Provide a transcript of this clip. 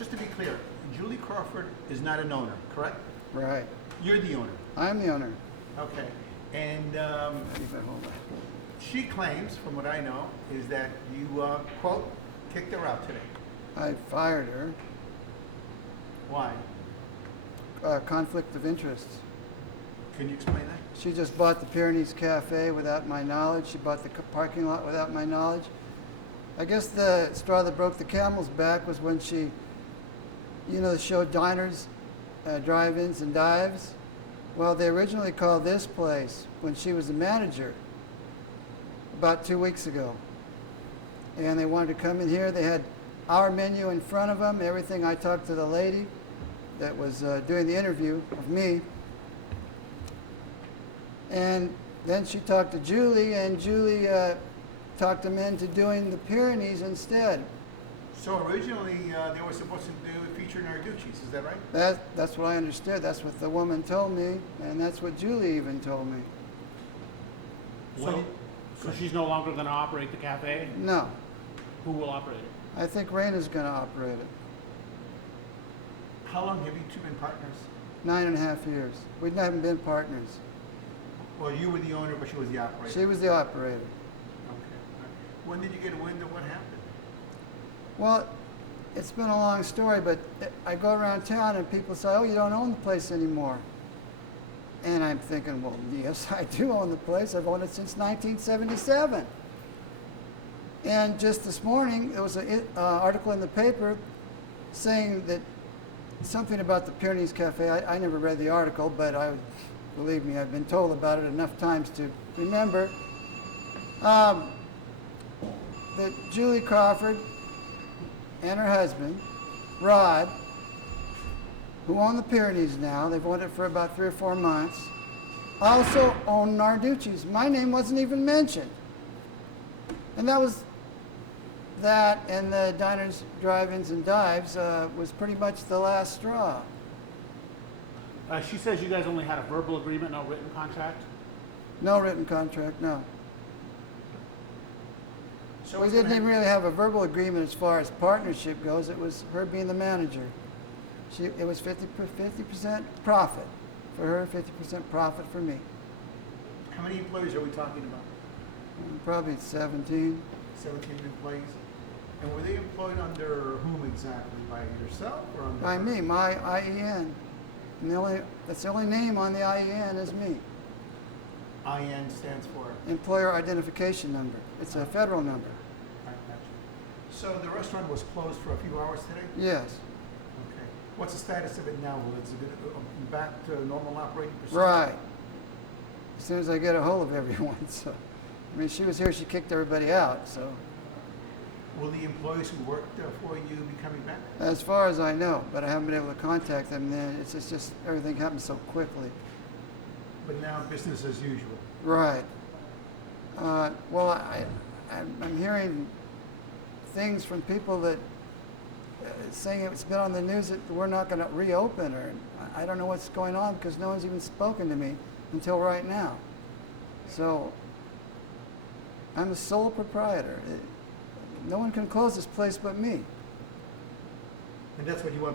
just to be clear, Julie Crawford is not an owner, correct? Right. You're the owner. I'm the owner. Okay. And Hold on. she claims, from what I know, is that you, quote, kicked her out today. I fired her. Why? Conflict of interest. Can you explain that? She just bought the Pyrenees Café without my knowledge. She bought the parking lot without my knowledge. I guess the straw that broke the camel's back was when she, you know, the show diners, drive-ins and dives. Well, they originally called this place when she was the manager about 2 weeks ago. And they wanted to come in here. They had our menu in front of them, everything. I talked to the lady that was doing the interview of me. And then she talked to Julie, and Julie talked them into doing the Pyrenees instead. So originally, they were supposed to do feature Narducci's, is that right? That's what I understood. That's what the woman told me, and that's what Julie even told me. So she's no longer going to operate the cafe? No, Who will operate it? I think Raina's going to operate it. How long have you two been partners? 9.5 years. We haven't been partners. Well, you were the owner, but she was the operator. She was the operator. Okay. When did you get wind of what happened? Well, it's been a long story, but I go around town and people say, oh, you don't own the place anymore. And I'm thinking, well, yes, I do own the place. I've owned it since 1977. And just this morning, there was an article in the paper saying that something about the Pyrenees Cafe. I never read the article, but believe me, I've been told about it enough times to remember. That Julie Crawford and her husband, Rod, who own the Pyrenees now, they've owned it for about 3 or 4 months, also own Narducci's. My name wasn't even mentioned. And that and the diners, drive-ins, and dives was pretty much the last straw. She says you guys only had a verbal agreement, no written contract. No written contract, no. So We what's didn't gonna even really have a verbal agreement as far as partnership goes. It was her being the manager. It was 50% profit for her, 50% profit for me. How many employees are we talking about? Probably 17. 17 employees. And were they employed under whom exactly? By yourself or under By her? me, my IEN. And that's the only name on the IEN is me. IN stands for? Employer Identification Number. It's a federal number. I got you. So the restaurant was closed for a few hours today? Yes. Okay. What's the status of it now? Is it back to normal operating procedure? Right. As soon as I get a hold of everyone. So, I mean, she was here, she kicked everybody out. So, Will the employees who worked for you be coming back? as far as I know, but I haven't been able to contact them. Then it's just everything happened so quickly. But now business as usual. Right. Well, I'm hearing things from people that saying it's been on the news that we're not going to reopen, or I don't know what's going on because no one's even spoken to me until right now. So I'm the sole proprietor. No one can close this place but me. And that's what you want